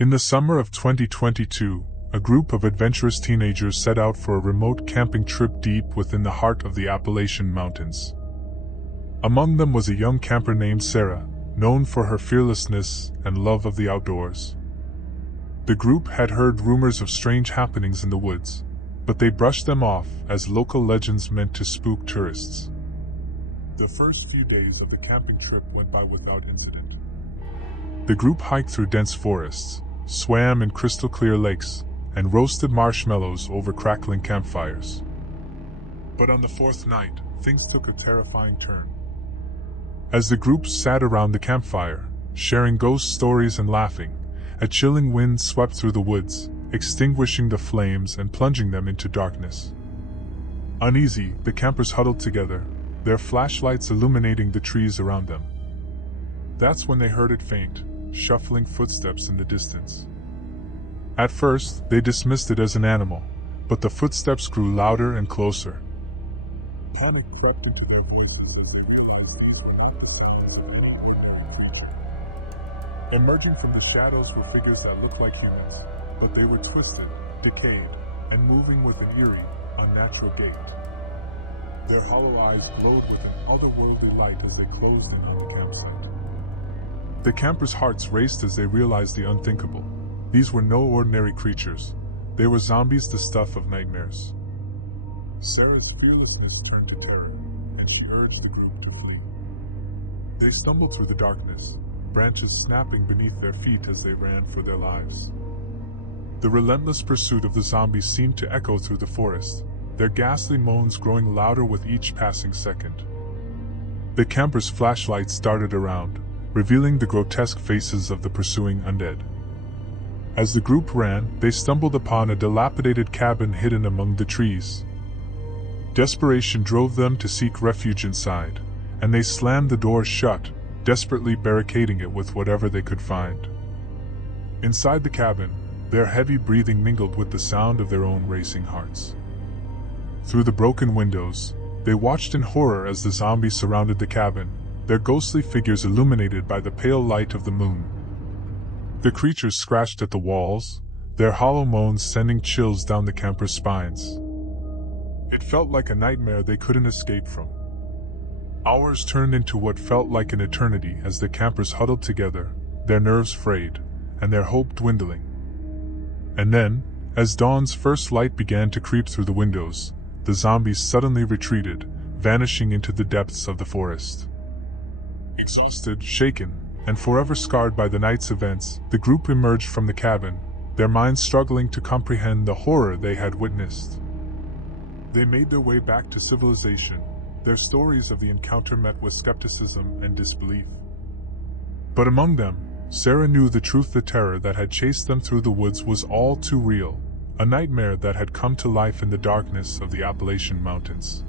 In the summer of 2022, a group of adventurous teenagers set out for a remote camping trip deep within the heart of the Appalachian Mountains. Among them was a young camper named Sarah, known for her fearlessness and love of the outdoors. The group had heard rumors of strange happenings in the woods, but they brushed them off as local legends meant to spook tourists. The first few days of the camping trip went by without incident. The group hiked through dense forests, swam in crystal-clear lakes, and roasted marshmallows over crackling campfires. But on the fourth night, things took a terrifying turn. As the group sat around the campfire, sharing ghost stories and laughing, a chilling wind swept through the woods, extinguishing the flames and plunging them into darkness. Uneasy, the campers huddled together, their flashlights illuminating the trees around them. That's when they heard it faint, shuffling footsteps in the distance. At first, they dismissed it as an animal, but the footsteps grew louder and closer. Panic crept into the Emerging from the shadows were figures that looked like humans, but they were twisted, decayed, and moving with an eerie, unnatural gait. Their hollow eyes glowed with an otherworldly light as they closed in on the campsite. The campers' hearts raced as they realized the unthinkable. These were no ordinary creatures. They were zombies, the stuff of nightmares. Sarah's fearlessness turned to terror, and she urged the group to flee. They stumbled through the darkness, branches snapping beneath their feet as they ran for their lives. The relentless pursuit of the zombies seemed to echo through the forest, their ghastly moans growing louder with each passing second. The campers' flashlights darted around, revealing the grotesque faces of the pursuing undead. As the group ran, they stumbled upon a dilapidated cabin hidden among the trees. Desperation drove them to seek refuge inside, and they slammed the door shut, desperately barricading it with whatever they could find. Inside the cabin, their heavy breathing mingled with the sound of their own racing hearts. Through the broken windows, they watched in horror as the zombies surrounded the cabin, their ghostly figures illuminated by the pale light of the moon. The creatures scratched at the walls, their hollow moans sending chills down the campers' spines. It felt like a nightmare they couldn't escape from. Hours turned into what felt like an eternity as the campers huddled together, their nerves frayed, and their hope dwindling. And then, as dawn's first light began to creep through the windows, the zombies suddenly retreated, vanishing into the depths of the forest. Exhausted, shaken, and forever scarred by the night's events, the group emerged from the cabin, their minds struggling to comprehend the horror they had witnessed. They made their way back to civilization, their stories of the encounter met with skepticism and disbelief. But among them, Sarah knew the truth. The terror that had chased them through the woods was all too real, a nightmare that had come to life in the darkness of the Appalachian Mountains.